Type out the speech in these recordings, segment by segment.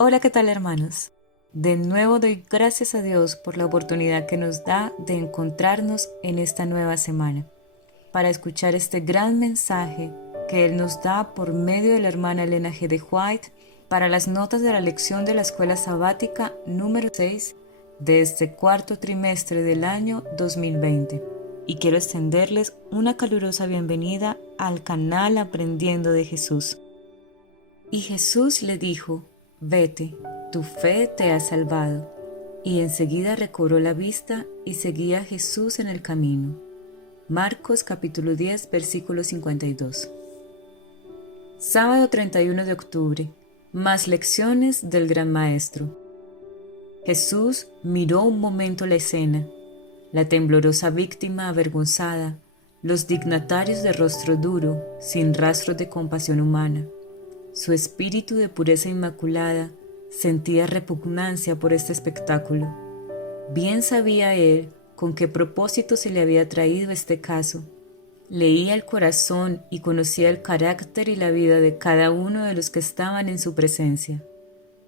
Hola, ¿qué tal, hermanos? De nuevo doy gracias a Dios por la oportunidad que nos da de encontrarnos en esta nueva semana para escuchar este gran mensaje que Él nos da por medio de la hermana Elena G. de White para las notas de la lección de la escuela sabática número 6 de este cuarto trimestre del año 2020. Y quiero extenderles una calurosa bienvenida al canal Aprendiendo de Jesús. Y Jesús le dijo: Vete, tu fe te ha salvado. Y enseguida recobró la vista y seguía a Jesús en el camino. Marcos capítulo 10, versículo 52. Sábado 31 de octubre. Más lecciones del Gran Maestro. Jesús miró un momento la escena, la temblorosa víctima avergonzada, los dignatarios de rostro duro, sin rastros de compasión humana. Su espíritu de pureza inmaculada sentía repugnancia por este espectáculo. Bien sabía él con qué propósito se le había traído este caso. Leía el corazón y conocía el carácter y la vida de cada uno de los que estaban en su presencia.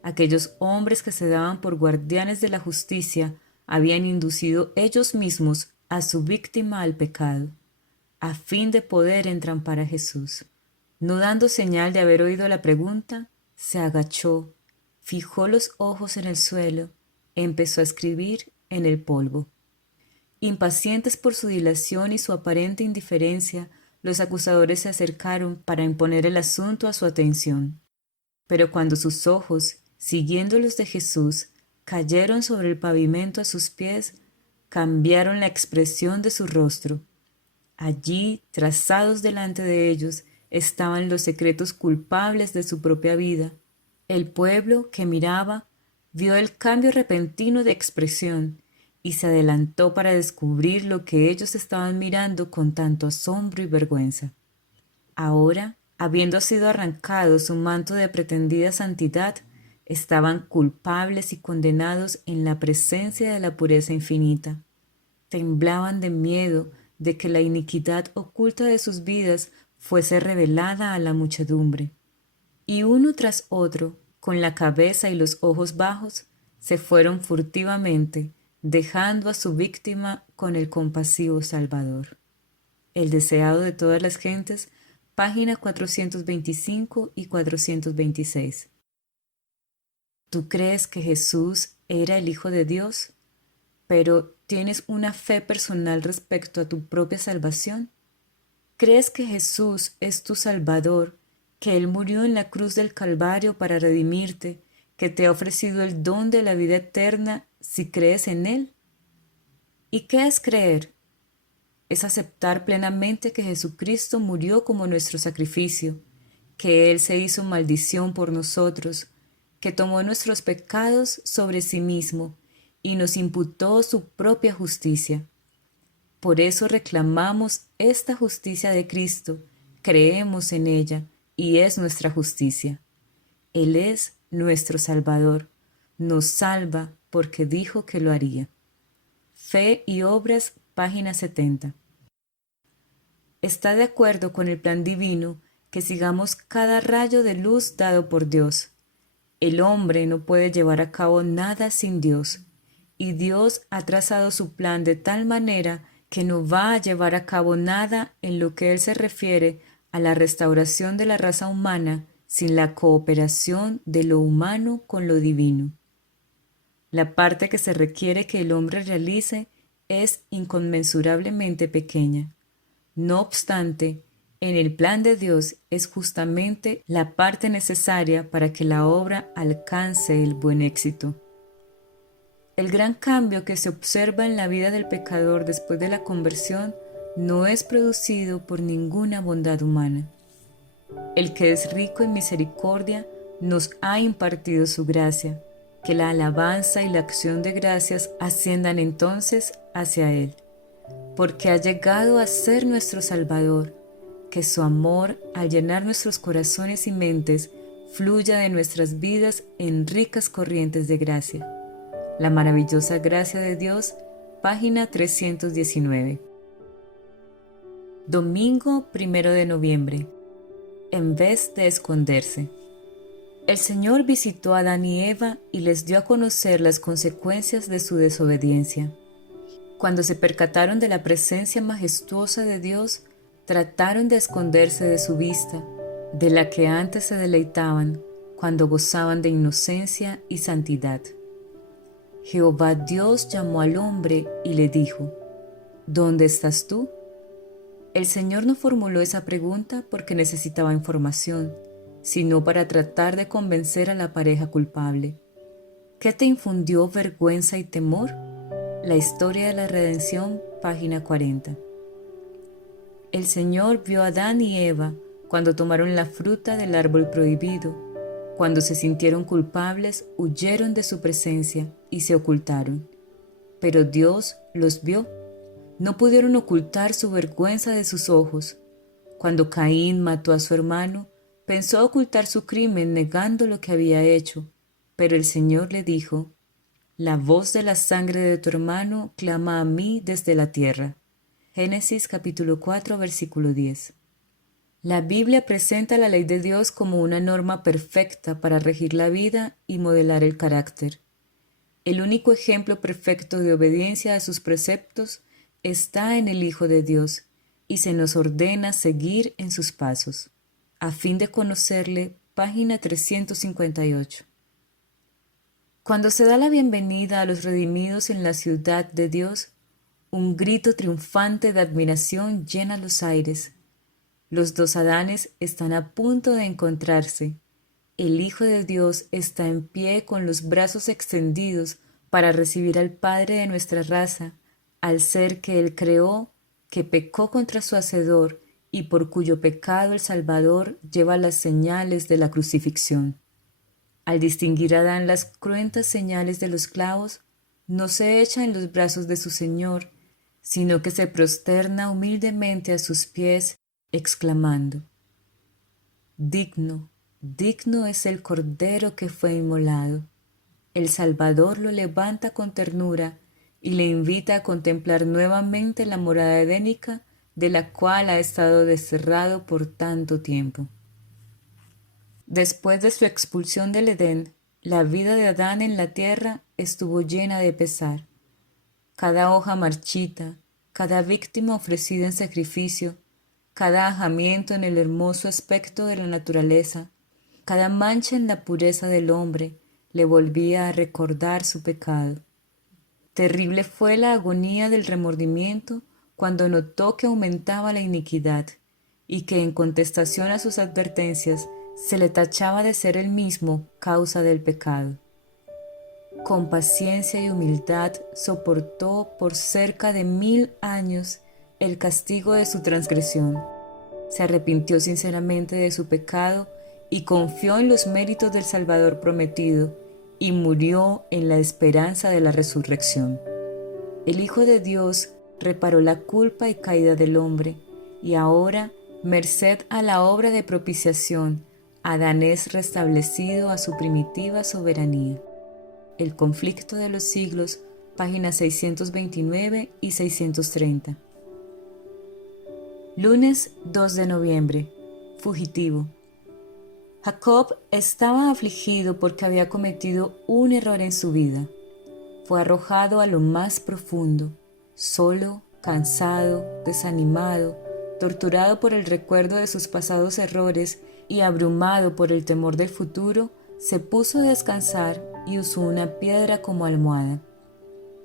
Aquellos hombres que se daban por guardianes de la justicia habían inducido ellos mismos a su víctima al pecado, a fin de poder entrampar a Jesús. No dando señal de haber oído la pregunta, se agachó, fijó los ojos en el suelo e empezó a escribir en el polvo. Impacientes por su dilación y su aparente indiferencia, los acusadores se acercaron para imponer el asunto a su atención. Pero cuando sus ojos, siguiendo los de Jesús, cayeron sobre el pavimento a sus pies, cambiaron la expresión de su rostro. Allí, trazados delante de ellos, estaban los secretos culpables de su propia vida. El pueblo que miraba vio el cambio repentino de expresión y se adelantó para descubrir lo que ellos estaban mirando con tanto asombro y vergüenza. Ahora, habiendo sido arrancado su manto de pretendida santidad, estaban culpables y condenados en la presencia de la pureza infinita. Temblaban de miedo de que la iniquidad oculta de sus vidas fuese revelada a la muchedumbre. Y uno tras otro, con la cabeza y los ojos bajos, se fueron furtivamente, dejando a su víctima con el compasivo Salvador. El deseado de todas las gentes, página 425 y 426. ¿Tú crees que Jesús era el Hijo de Dios, pero tienes una fe personal respecto a tu propia salvación? ¿Crees que Jesús es tu Salvador, que Él murió en la cruz del Calvario para redimirte, que te ha ofrecido el don de la vida eterna si crees en Él? ¿Y qué es creer? Es aceptar plenamente que Jesucristo murió como nuestro sacrificio, que Él se hizo maldición por nosotros, que tomó nuestros pecados sobre sí mismo y nos imputó su propia justicia. Por eso reclamamos esta justicia de Cristo, creemos en ella y es nuestra justicia. Él es nuestro Salvador, nos salva porque dijo que lo haría. Fe y Obras, página 70. Está de acuerdo con el plan divino que sigamos cada rayo de luz dado por Dios. El hombre no puede llevar a cabo nada sin Dios, y Dios ha trazado su plan de tal manera que no va a llevar a cabo nada en lo que Él se refiere a la restauración de la raza humana sin la cooperación de lo humano con lo divino. La parte que se requiere que el hombre realice es inconmensurablemente pequeña. No obstante, en el plan de Dios es justamente la parte necesaria para que la obra alcance el buen éxito. El gran cambio que se observa en la vida del pecador después de la conversión no es producido por ninguna bondad humana. El que es rico en misericordia nos ha impartido su gracia, que la alabanza y la acción de gracias asciendan entonces hacia Él, porque ha llegado a ser nuestro Salvador, que su amor, al llenar nuestros corazones y mentes, fluya de nuestras vidas en ricas corrientes de gracia. La maravillosa gracia de Dios, página 319. Domingo 1 de noviembre. En vez de esconderse. El Señor visitó a Adán y Eva y les dio a conocer las consecuencias de su desobediencia. Cuando se percataron de la presencia majestuosa de Dios, trataron de esconderse de su vista, de la que antes se deleitaban cuando gozaban de inocencia y santidad. Jehová Dios llamó al hombre y le dijo: ¿Dónde estás tú? El Señor no formuló esa pregunta porque necesitaba información, sino para tratar de convencer a la pareja culpable. ¿Qué te infundió vergüenza y temor? La historia de la redención, página 40. El Señor vio a Adán y Eva cuando tomaron la fruta del árbol prohibido. Cuando se sintieron culpables, huyeron de su presencia y se ocultaron. Pero Dios los vio. No pudieron ocultar su vergüenza de sus ojos. Cuando Caín mató a su hermano, pensó ocultar su crimen negando lo que había hecho. Pero el Señor le dijo: La voz de la sangre de tu hermano clama a mí desde la tierra. Génesis capítulo 4, versículo 10. La Biblia presenta la ley de Dios como una norma perfecta para regir la vida y modelar el carácter. El único ejemplo perfecto de obediencia a sus preceptos está en el Hijo de Dios, y se nos ordena seguir en sus pasos, a fin de conocerle, página 358. Cuando se da la bienvenida a los redimidos en la ciudad de Dios, un grito triunfante de admiración llena los aires. Los dos Adanes están a punto de encontrarse. El Hijo de Dios está en pie con los brazos extendidos para recibir al Padre de nuestra raza, al ser que Él creó, que pecó contra su Hacedor y por cuyo pecado el Salvador lleva las señales de la crucifixión. Al distinguir a Adán las cruentas señales de los clavos, no se echa en los brazos de su Señor, sino que se prosterna humildemente a sus pies, exclamando: Digno, digno es el Cordero que fue inmolado. El Salvador lo levanta con ternura y le invita a contemplar nuevamente la morada edénica de la cual ha estado desterrado por tanto tiempo. Después de su expulsión del Edén, la vida de Adán en la tierra estuvo llena de pesar. Cada hoja marchita, cada víctima ofrecida en sacrificio, cada ajamiento en el hermoso aspecto de la naturaleza, cada mancha en la pureza del hombre, le volvía a recordar su pecado. Terrible fue la agonía del remordimiento cuando notó que aumentaba la iniquidad y que en contestación a sus advertencias se le tachaba de ser él mismo causa del pecado. Con paciencia y humildad soportó por cerca de 1000 años el castigo de su transgresión. Se arrepintió sinceramente de su pecado y confió en los méritos del Salvador prometido, y murió en la esperanza de la resurrección. El Hijo de Dios reparó la culpa y caída del hombre, y ahora, merced a la obra de propiciación, Adán es restablecido a su primitiva soberanía. El conflicto de los siglos, páginas 629 y 630. Lunes 2 de noviembre. Fugitivo. Jacob estaba afligido porque había cometido un error en su vida. Fue arrojado a lo más profundo, solo, cansado, desanimado, torturado por el recuerdo de sus pasados errores y abrumado por el temor del futuro, se puso a descansar y usó una piedra como almohada.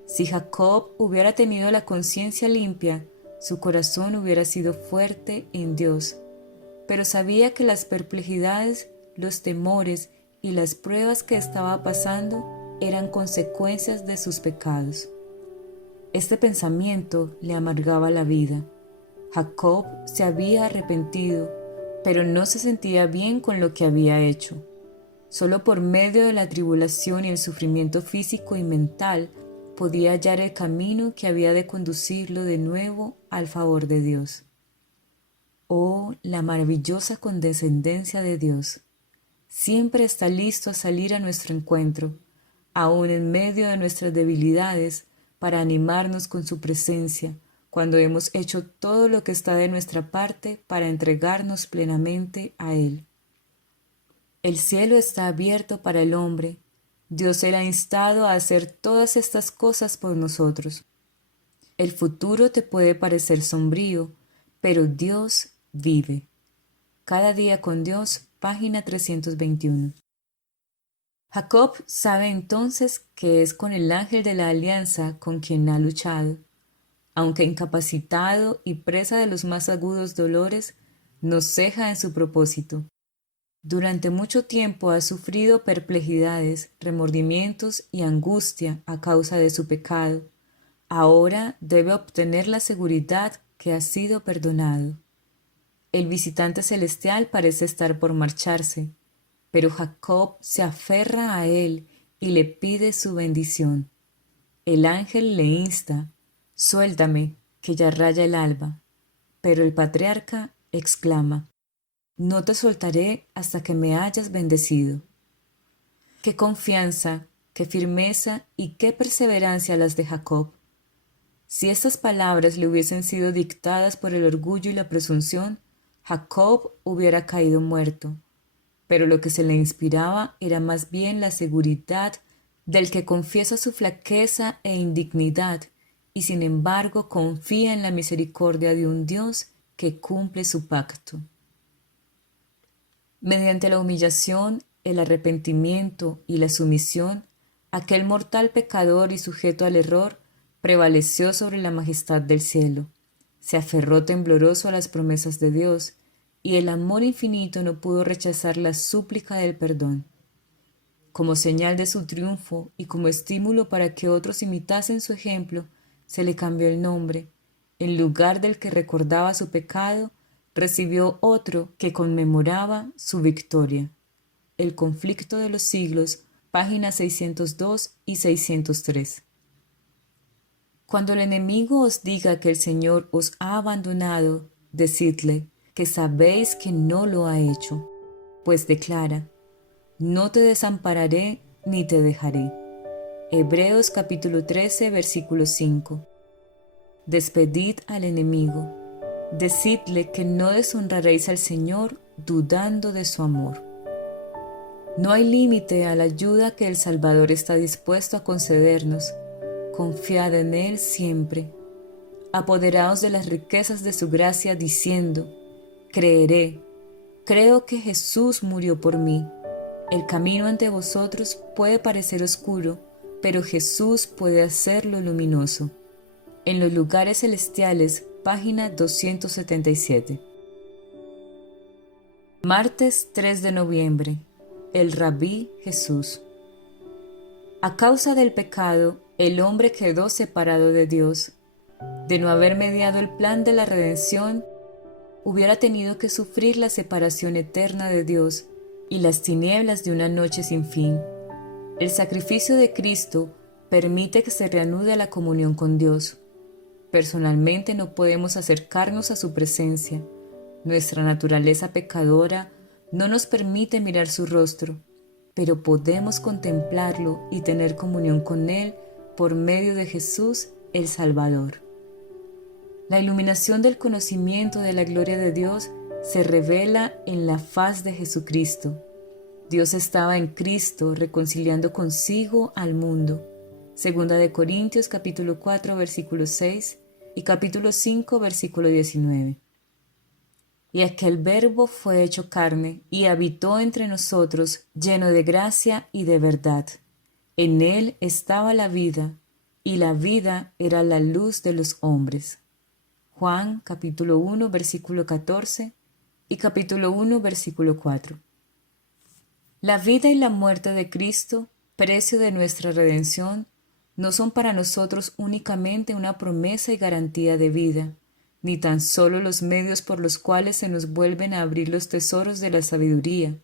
Si Jacob hubiera tenido la conciencia limpia, su corazón hubiera sido fuerte en Dios, pero sabía que las perplejidades, los temores y las pruebas que estaba pasando eran consecuencias de sus pecados. Este pensamiento le amargaba la vida. Jacob se había arrepentido, pero no se sentía bien con lo que había hecho. Solo por medio de la tribulación y el sufrimiento físico y mental podía hallar el camino que había de conducirlo de nuevo al favor de Dios. Oh, la maravillosa condescendencia de Dios. Siempre está listo a salir a nuestro encuentro, aun en medio de nuestras debilidades, para animarnos con su presencia, cuando hemos hecho todo lo que está de nuestra parte para entregarnos plenamente a Él. El cielo está abierto para el hombre. Dios le ha instado a hacer todas estas cosas por nosotros. El futuro te puede parecer sombrío, pero Dios vive. Cada día con Dios, página 321. Jacob sabe entonces que es con el ángel de la alianza con quien ha luchado. Aunque incapacitado y presa de los más agudos dolores, no ceja en su propósito. Durante mucho tiempo ha sufrido perplejidades, remordimientos y angustia a causa de su pecado. Ahora debe obtener la seguridad que ha sido perdonado. El visitante celestial parece estar por marcharse, pero Jacob se aferra a él y le pide su bendición. El ángel le insta: «Suéltame, que ya raya el alba». Pero el patriarca exclama: «No te soltaré hasta que me hayas bendecido». Qué confianza, qué firmeza y qué perseverancia las de Jacob. Si estas palabras le hubiesen sido dictadas por el orgullo y la presunción, Jacob hubiera caído muerto. Pero lo que se le inspiraba era más bien la seguridad del que confiesa su flaqueza e indignidad y sin embargo confía en la misericordia de un Dios que cumple su pacto. Mediante la humillación, el arrepentimiento y la sumisión, aquel mortal pecador y sujeto al error prevaleció sobre la majestad del cielo, se aferró tembloroso a las promesas de Dios, y el amor infinito no pudo rechazar la súplica del perdón. Como señal de su triunfo y como estímulo para que otros imitasen su ejemplo, se le cambió el nombre. En lugar del que recordaba su pecado, recibió otro que conmemoraba su victoria. El conflicto de los siglos, páginas 602 y 603. Cuando el enemigo os diga que el Señor os ha abandonado, decidle que sabéis que no lo ha hecho, pues declara: «No te desampararé ni te dejaré». Hebreos capítulo 13, versículo 5. Despedid al enemigo. Decidle que no deshonraréis al Señor dudando de su amor. No hay límite a la ayuda que el Salvador está dispuesto a concedernos. Confiad en Él siempre. Apoderaos de las riquezas de su gracia diciendo: «Creeré, creo que Jesús murió por mí». El camino ante vosotros puede parecer oscuro, pero Jesús puede hacerlo luminoso. En los lugares celestiales, página 277. Martes 3 de noviembre. El Rabí Jesús. A causa del pecado, el hombre quedó separado de Dios. De no haber mediado el plan de la redención, hubiera tenido que sufrir la separación eterna de Dios y las tinieblas de una noche sin fin. El sacrificio de Cristo permite que se reanude la comunión con Dios. Personalmente no podemos acercarnos a su presencia. Nuestra naturaleza pecadora no nos permite mirar su rostro, pero podemos contemplarlo y tener comunión con Él por medio de Jesús el Salvador. La iluminación del conocimiento de la gloria de Dios se revela en la faz de Jesucristo. Dios estaba en Cristo reconciliando consigo al mundo. Segunda de Corintios capítulo 4 versículo 6 y capítulo 5 versículo 19. Y aquel Verbo fue hecho carne y habitó entre nosotros, lleno de gracia y de verdad. En él estaba la vida, y la vida era la luz de los hombres. Juan capítulo 1 versículo 14 y capítulo 1 versículo 4. La vida y la muerte de Cristo, precio de nuestra redención, no son para nosotros únicamente una promesa y garantía de vida, ni tan solo los medios por los cuales se nos vuelven a abrir los tesoros de la sabiduría,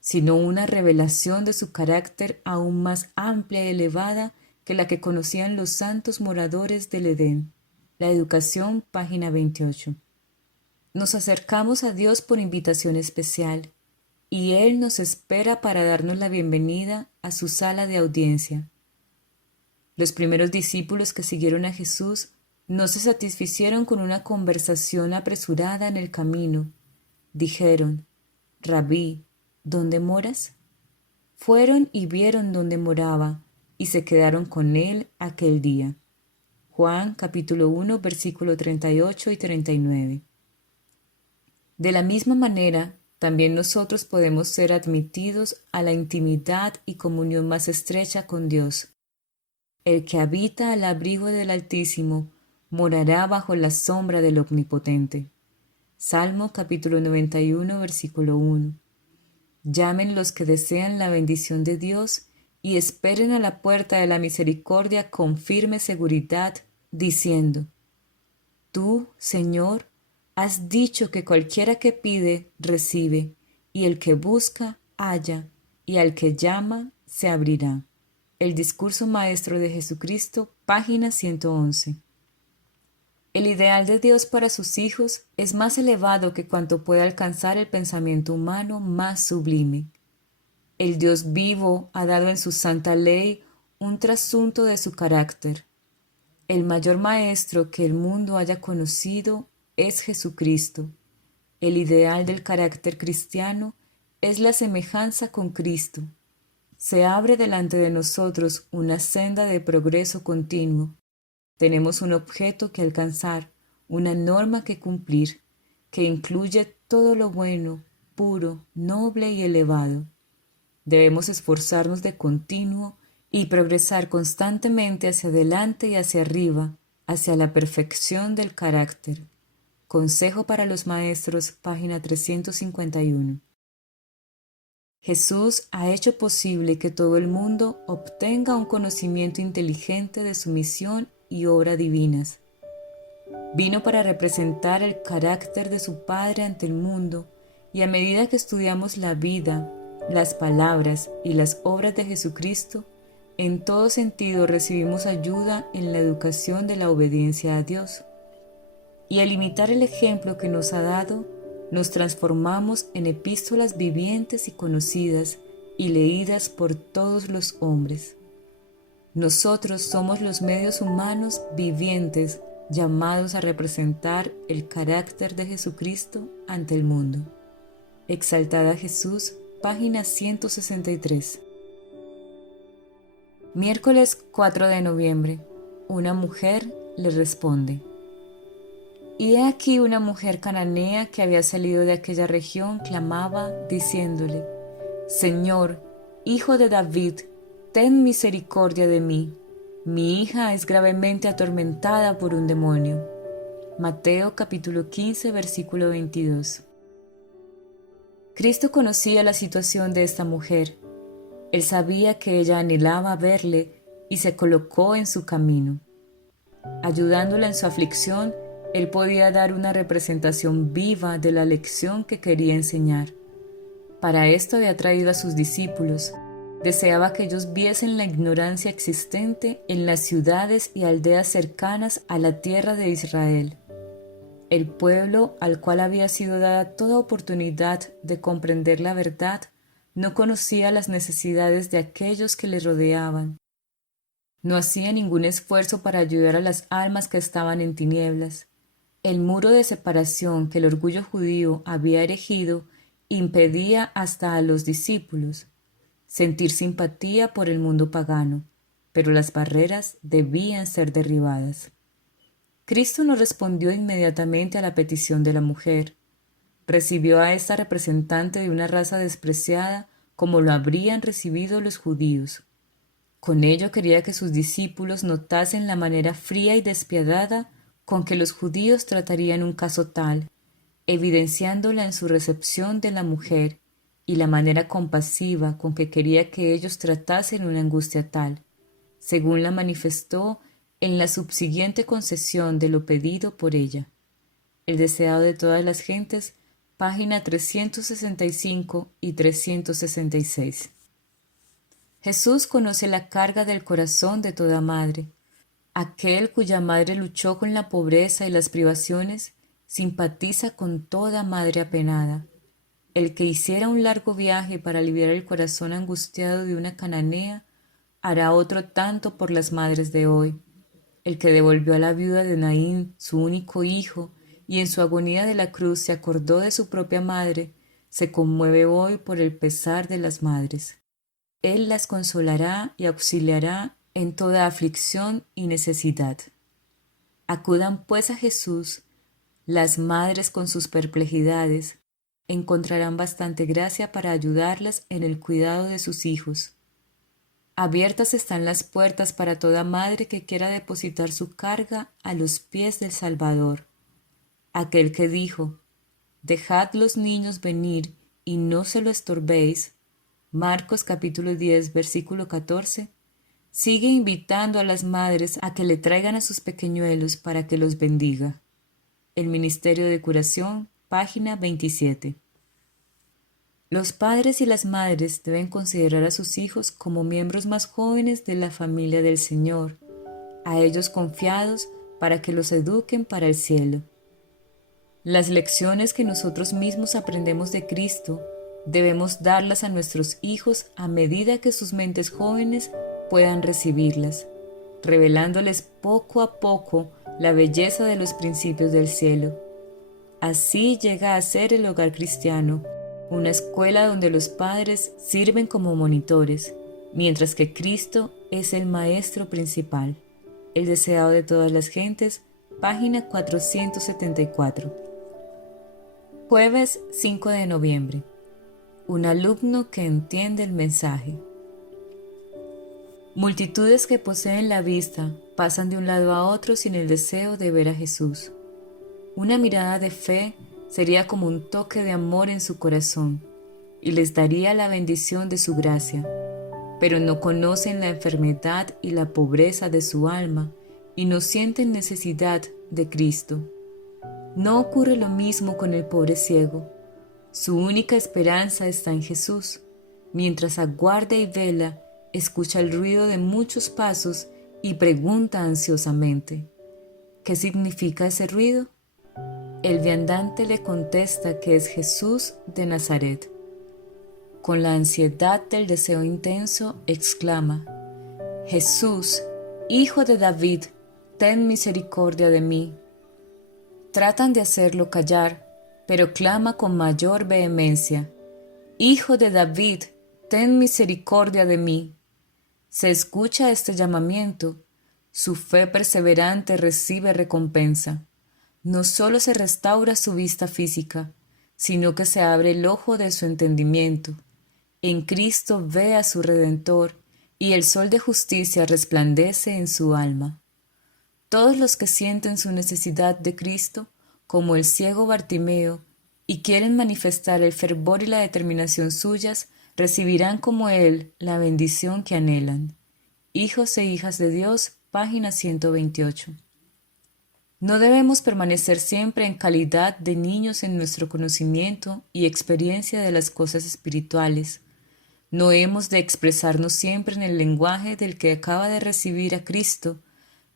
sino una revelación de su carácter aún más amplia y elevada que la que conocían los santos moradores del Edén. La Educación, página 28. Nos acercamos a Dios por invitación especial, y Él nos espera para darnos la bienvenida a su sala de audiencia. Los primeros discípulos que siguieron a Jesús no se satisficieron con una conversación apresurada en el camino. Dijeron: «Rabí, ¿dónde moras? Fueron y vieron dónde moraba, y se quedaron con él aquel día. Juan capítulo 1, versículo 38 y 39. De la misma manera, también nosotros podemos ser admitidos a la intimidad y comunión más estrecha con Dios. El que habita al abrigo del Altísimo morará bajo la sombra del Omnipotente. Salmo capítulo 91, versículo 1. Llamen los que desean la bendición de Dios y esperen a la puerta de la misericordia con firme seguridad, diciendo: Tú, Señor, has dicho que cualquiera que pide, recibe, y el que busca, halla, y al que llama, se abrirá. El discurso maestro de Jesucristo, página 111. El ideal de Dios para sus hijos es más elevado que cuanto puede alcanzar el pensamiento humano más sublime. El Dios vivo ha dado en su santa ley un trasunto de su carácter. El mayor maestro que el mundo haya conocido es Jesucristo. El ideal del carácter cristiano es la semejanza con Cristo. Se abre delante de nosotros una senda de progreso continuo. Tenemos un objeto que alcanzar, una norma que cumplir, que incluye todo lo bueno, puro, noble y elevado. Debemos esforzarnos de continuo y progresar constantemente hacia adelante y hacia arriba, hacia la perfección del carácter. Consejo para los Maestros, página 351. Jesús ha hecho posible que todo el mundo obtenga un conocimiento inteligente de su misión y obra divinas. Vino para representar el carácter de su Padre ante el mundo, y a medida que estudiamos la vida, las palabras y las obras de Jesucristo, en todo sentido recibimos ayuda en la educación de la obediencia a Dios. Y al imitar el ejemplo que nos ha dado, nos transformamos en epístolas vivientes y conocidas y leídas por todos los hombres. Nosotros somos los medios humanos vivientes llamados a representar el carácter de Jesucristo ante el mundo. Exaltada Jesús, página 163. Miércoles 4 de noviembre. Una mujer le responde. Y he aquí una mujer cananea que había salido de aquella región clamaba, diciéndole: Señor, hijo de David, ten misericordia de mí. Mi hija es gravemente atormentada por un demonio. Mateo capítulo 15, versículo 22. Cristo conocía la situación de esta mujer. Él sabía que ella anhelaba verle y se colocó en su camino. Ayudándola en su aflicción, Él podía dar una representación viva de la lección que quería enseñar. Para esto había traído a sus discípulos. Deseaba que ellos viesen la ignorancia existente en las ciudades y aldeas cercanas a la tierra de Israel. El pueblo al cual había sido dada toda oportunidad de comprender la verdad no conocía las necesidades de aquellos que le rodeaban. No hacía ningún esfuerzo para ayudar a las almas que estaban en tinieblas. El muro de separación que el orgullo judío había erigido impedía hasta a los discípulos sentir simpatía por el mundo pagano, pero las barreras debían ser derribadas. Cristo no respondió inmediatamente a la petición de la mujer. Recibió a esta representante de una raza despreciada como lo habrían recibido los judíos. Con ello quería que sus discípulos notasen la manera fría y despiadada con que los judíos tratarían un caso tal, evidenciándola en su recepción de la mujer y la manera compasiva con que quería que ellos tratasen una angustia tal, según la manifestó en la subsiguiente concesión de lo pedido por ella. El deseado de todas las gentes, página 365 y 366. Jesús conoce la carga del corazón de toda madre. Aquel cuya madre luchó con la pobreza y las privaciones, simpatiza con toda madre apenada. El que hiciera un largo viaje para aliviar el corazón angustiado de una cananea, hará otro tanto por las madres de hoy. El que devolvió a la viuda de Naín su único hijo, y en su agonía de la cruz se acordó de su propia madre, se conmueve hoy por el pesar de las madres. Él las consolará y auxiliará en toda aflicción y necesidad. Acudan pues a Jesús, las madres con sus perplejidades, encontrarán bastante gracia para ayudarlas en el cuidado de sus hijos. Abiertas están las puertas para toda madre que quiera depositar su carga a los pies del Salvador. Aquel que dijo, «Dejad los niños venir y no se lo estorbéis», Marcos capítulo 10, versículo 14, sigue invitando a las madres a que le traigan a sus pequeñuelos para que los bendiga. El Ministerio de Curación, página 27. Los padres y las madres deben considerar a sus hijos como miembros más jóvenes de la familia del Señor, a ellos confiados para que los eduquen para el cielo. Las lecciones que nosotros mismos aprendemos de Cristo debemos darlas a nuestros hijos a medida que sus mentes jóvenes puedan recibirlas, revelándoles poco a poco la belleza de los principios del cielo. Así llega a ser el hogar cristiano, una escuela donde los padres sirven como monitores, mientras que Cristo es el maestro principal. El deseado de todas las gentes, página 474. Jueves 5 de noviembre. Un alumno que entiende el mensaje. Multitudes que poseen la vista pasan de un lado a otro sin el deseo de ver a Jesús. Una mirada de fe sería como un toque de amor en su corazón y les daría la bendición de su gracia, pero no conocen la enfermedad y la pobreza de su alma y no sienten necesidad de Cristo. No ocurre lo mismo con el pobre ciego. Su única esperanza está en Jesús. Mientras aguarda y vela, escucha el ruido de muchos pasos y pregunta ansiosamente, ¿qué significa ese ruido? El viandante le contesta que es Jesús de Nazaret. Con la ansiedad del deseo intenso, exclama, «Jesús, Hijo de David, ten misericordia de mí». Tratan de hacerlo callar, pero clama con mayor vehemencia, «Hijo de David, ten misericordia de mí». Se escucha este llamamiento, su fe perseverante recibe recompensa. No solo se restaura su vista física, sino que se abre el ojo de su entendimiento. En Cristo ve a su Redentor, y el sol de justicia resplandece en su alma. Todos los que sienten su necesidad de Cristo, como el ciego Bartimeo, y quieren manifestar el fervor y la determinación suyas, recibirán como él la bendición que anhelan. Hijos e hijas de Dios, página 128. No debemos permanecer siempre en calidad de niños en nuestro conocimiento y experiencia de las cosas espirituales. No hemos de expresarnos siempre en el lenguaje del que acaba de recibir a Cristo,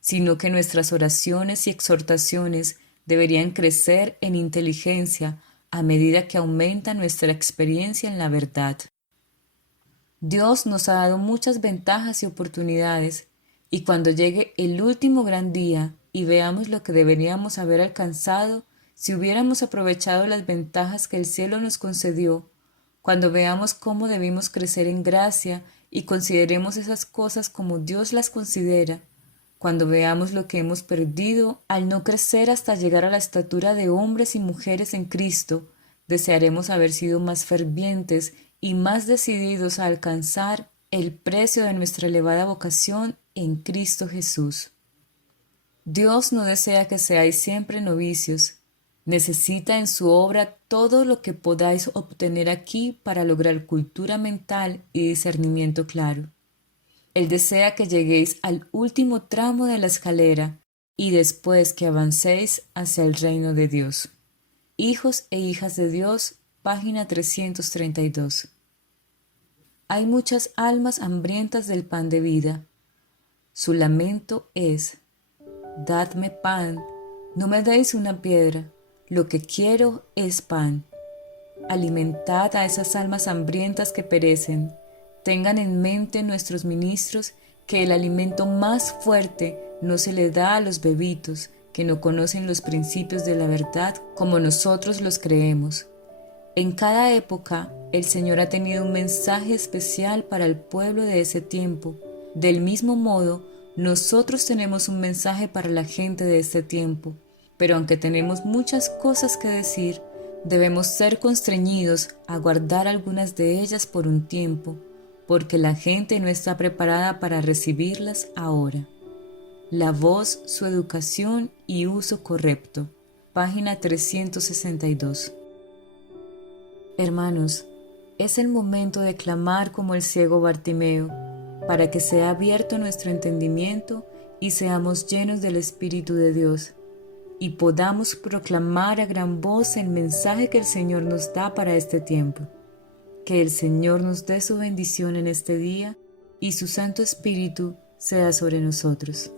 sino que nuestras oraciones y exhortaciones deberían crecer en inteligencia a medida que aumenta nuestra experiencia en la verdad. Dios nos ha dado muchas ventajas y oportunidades, y cuando llegue el último gran día y veamos lo que deberíamos haber alcanzado si hubiéramos aprovechado las ventajas que el cielo nos concedió, cuando veamos cómo debimos crecer en gracia y consideremos esas cosas como Dios las considera, cuando veamos lo que hemos perdido al no crecer hasta llegar a la estatura de hombres y mujeres en Cristo, desearemos haber sido más fervientes y más decididos a alcanzar el precio de nuestra elevada vocación en Cristo Jesús. Dios no desea que seáis siempre novicios. Necesita en su obra todo lo que podáis obtener aquí para lograr cultura mental y discernimiento claro. Él desea que lleguéis al último tramo de la escalera y después que avancéis hacia el reino de Dios. Hijos e hijas de Dios, página 332. Hay muchas almas hambrientas del pan de vida. Su lamento es: dadme pan, no me deis una piedra, lo que quiero es pan. Alimentad a esas almas hambrientas que perecen. Tengan en mente nuestros ministros que el alimento más fuerte no se le da a los bebitos, que no conocen los principios de la verdad como nosotros los creemos. En cada época, el Señor ha tenido un mensaje especial para el pueblo de ese tiempo. Del mismo modo, nosotros tenemos un mensaje para la gente de este tiempo. Pero aunque tenemos muchas cosas que decir, debemos ser constreñidos a guardar algunas de ellas por un tiempo, porque la gente no está preparada para recibirlas ahora. La voz, su educación y uso correcto. Página 362. Hermanos, es el momento de clamar como el ciego Bartimeo, para que sea abierto nuestro entendimiento y seamos llenos del Espíritu de Dios, y podamos proclamar a gran voz el mensaje que el Señor nos da para este tiempo. Que el Señor nos dé su bendición en este día y su Santo Espíritu sea sobre nosotros.